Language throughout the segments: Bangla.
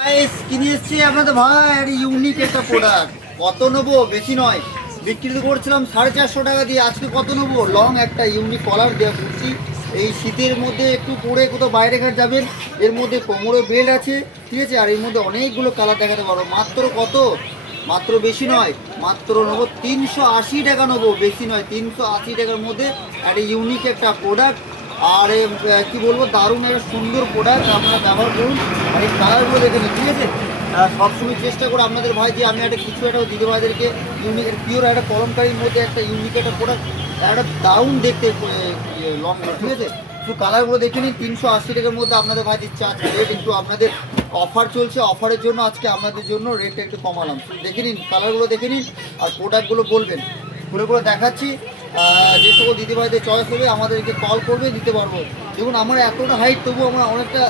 গাইস কিনে এসেছি আপনাদের ভাই একটা ইউনিক একটা প্রোডাক্ট। কত নেবো? বেশি নয়, বিক্রি তো করছিলাম 450 টাকা দিয়ে। আজকে কত নেবো? লং একটা ইউনিক কলার দেওয়া করছি। এই শীতের মধ্যে একটু পরে কোথাও বাইরে ঘাট যাবেন, এর মধ্যে কোমরে বেল্ট আছে, ঠিক আছে। আর এর মধ্যে অনেকগুলো কালার দেখাতে পারবো। মাত্র কত? মাত্র বেশি নয়, মাত্র নেবো 380 টাকা নেবো, বেশি নয়। 380 টাকার মধ্যে একটা ইউনিক একটা প্রোডাক্ট। আর কি বলবো, দারুণ একটা সুন্দর প্রোডাক্ট, আপনারা ব্যবহার করুন। আর এই কালারগুলো দেখে নিন, ঠিক আছে। সবসময় চেষ্টা করে আপনাদের ভাই যে আমি একটা কিছু একটা দিদি ভাইদেরকে ইউনিক পিওর একটা কলমকারির মধ্যে একটা ইউনিক একটা প্রোডাক্ট, একটা দারুণ দেখতে লংগুলো, ঠিক আছে। তো কালারগুলো দেখে নিন। 380 টাকার মধ্যে আপনাদের ভাই দিচ্ছে। আজকে রেট একটু আপনাদের অফার চলছে, অফারের জন্য আজকে আপনাদের জন্য রেটটা একটু কমালাম। দেখে নিন কালারগুলো, দেখে নিন আর প্রোডাক্টগুলো বলবেন, ঘুরে ঘুরে দেখাচ্ছি। যে সকল দিদিভাইদের চয়েস হবে আমাদেরকে কল করবে, দিতে পারবো। দেখুন আমার এতটা হাইট, তবু আমরা অনেকটা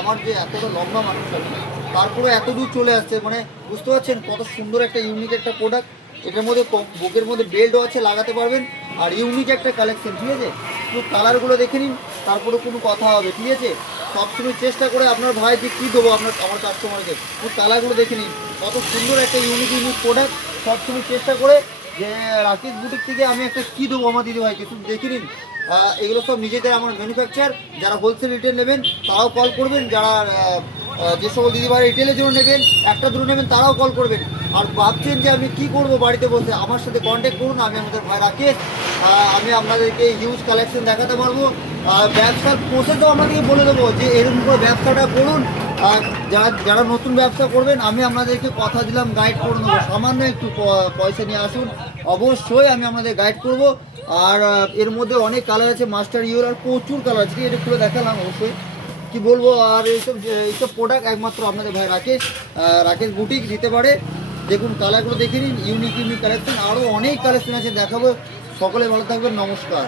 আমার যে এতটা লম্বা মানুষ আছে, তারপরে এত দূর চলে আসছে, মানে বুঝতে পারছেন কত সুন্দর একটা ইউনিক একটা প্রোডাক্ট। এটার মধ্যে বুকের মধ্যে বেল্টও আছে, লাগাতে পারবেন। আর ইউনিক একটা কালেকশন, ঠিক আছে। তো কালারগুলো দেখে নিন, তারপরে কোনো কথা হবে, ঠিক আছে। সবসময় চেষ্টা করে আপনার ভাই যে কী দেবো আমার কাস্টমারকে, তো কালারগুলো দেখে নিন। কত সুন্দর একটা ইউনিক প্রোডাক্ট। সবসময় চেষ্টা করে যে রাকেশ বুটিক থেকে আমি একটা কী দেবো আমার দিদিভাইকে, শুধু দেখে নিন। এগুলো সব নিজেদের আমার ম্যানুফ্যাকচার। যারা হোলসেল রিটেল নেবেন তারাও কল করবেন, যারা যে সকল দিদিভাই রিটেলের জন্য নেবেন, একটা দুটো নেবেন, তারাও কল করবেন। আর ভাবছেন যে আমি কি করব বাড়িতে বসে, আমার সাথে কন্ট্যাক্ট করুন। আমি আমাদের ভাই রাকেশ, আমি আপনাদেরকে হিউজ কালেকশন দেখাতে পারবো। ব্যবসার প্রসেসও আপনাদেরকে বলে দেবো যে এরকম করে ব্যবসাটা করুন। আর যারা যারা নতুন ব্যবসা করবেন, আমি আপনাদেরকে কথা দিলাম গাইড করে নেবো। সামান্য একটু পয়সা নিয়ে আসুন, অবশ্যই আমি আপনাদের গাইড করব। আর এর মধ্যে অনেক কালার আছে, মাস্টার ইউর আর প্রচুর কালার আছে, এটা খুলে দেখালাম অবশ্যই, কি বলবো। আর এইসব প্রোডাক্ট একমাত্র আপনাদের ভাই রাকেশ বুটিক দিতে পারে। দেখুন কালারগুলো দেখে নিন, ইউনিক ইউনিক কালেকশন, আরও অনেক কালেকশন আছে দেখাবো। সকলে ভালো থাকবেন, নমস্কার।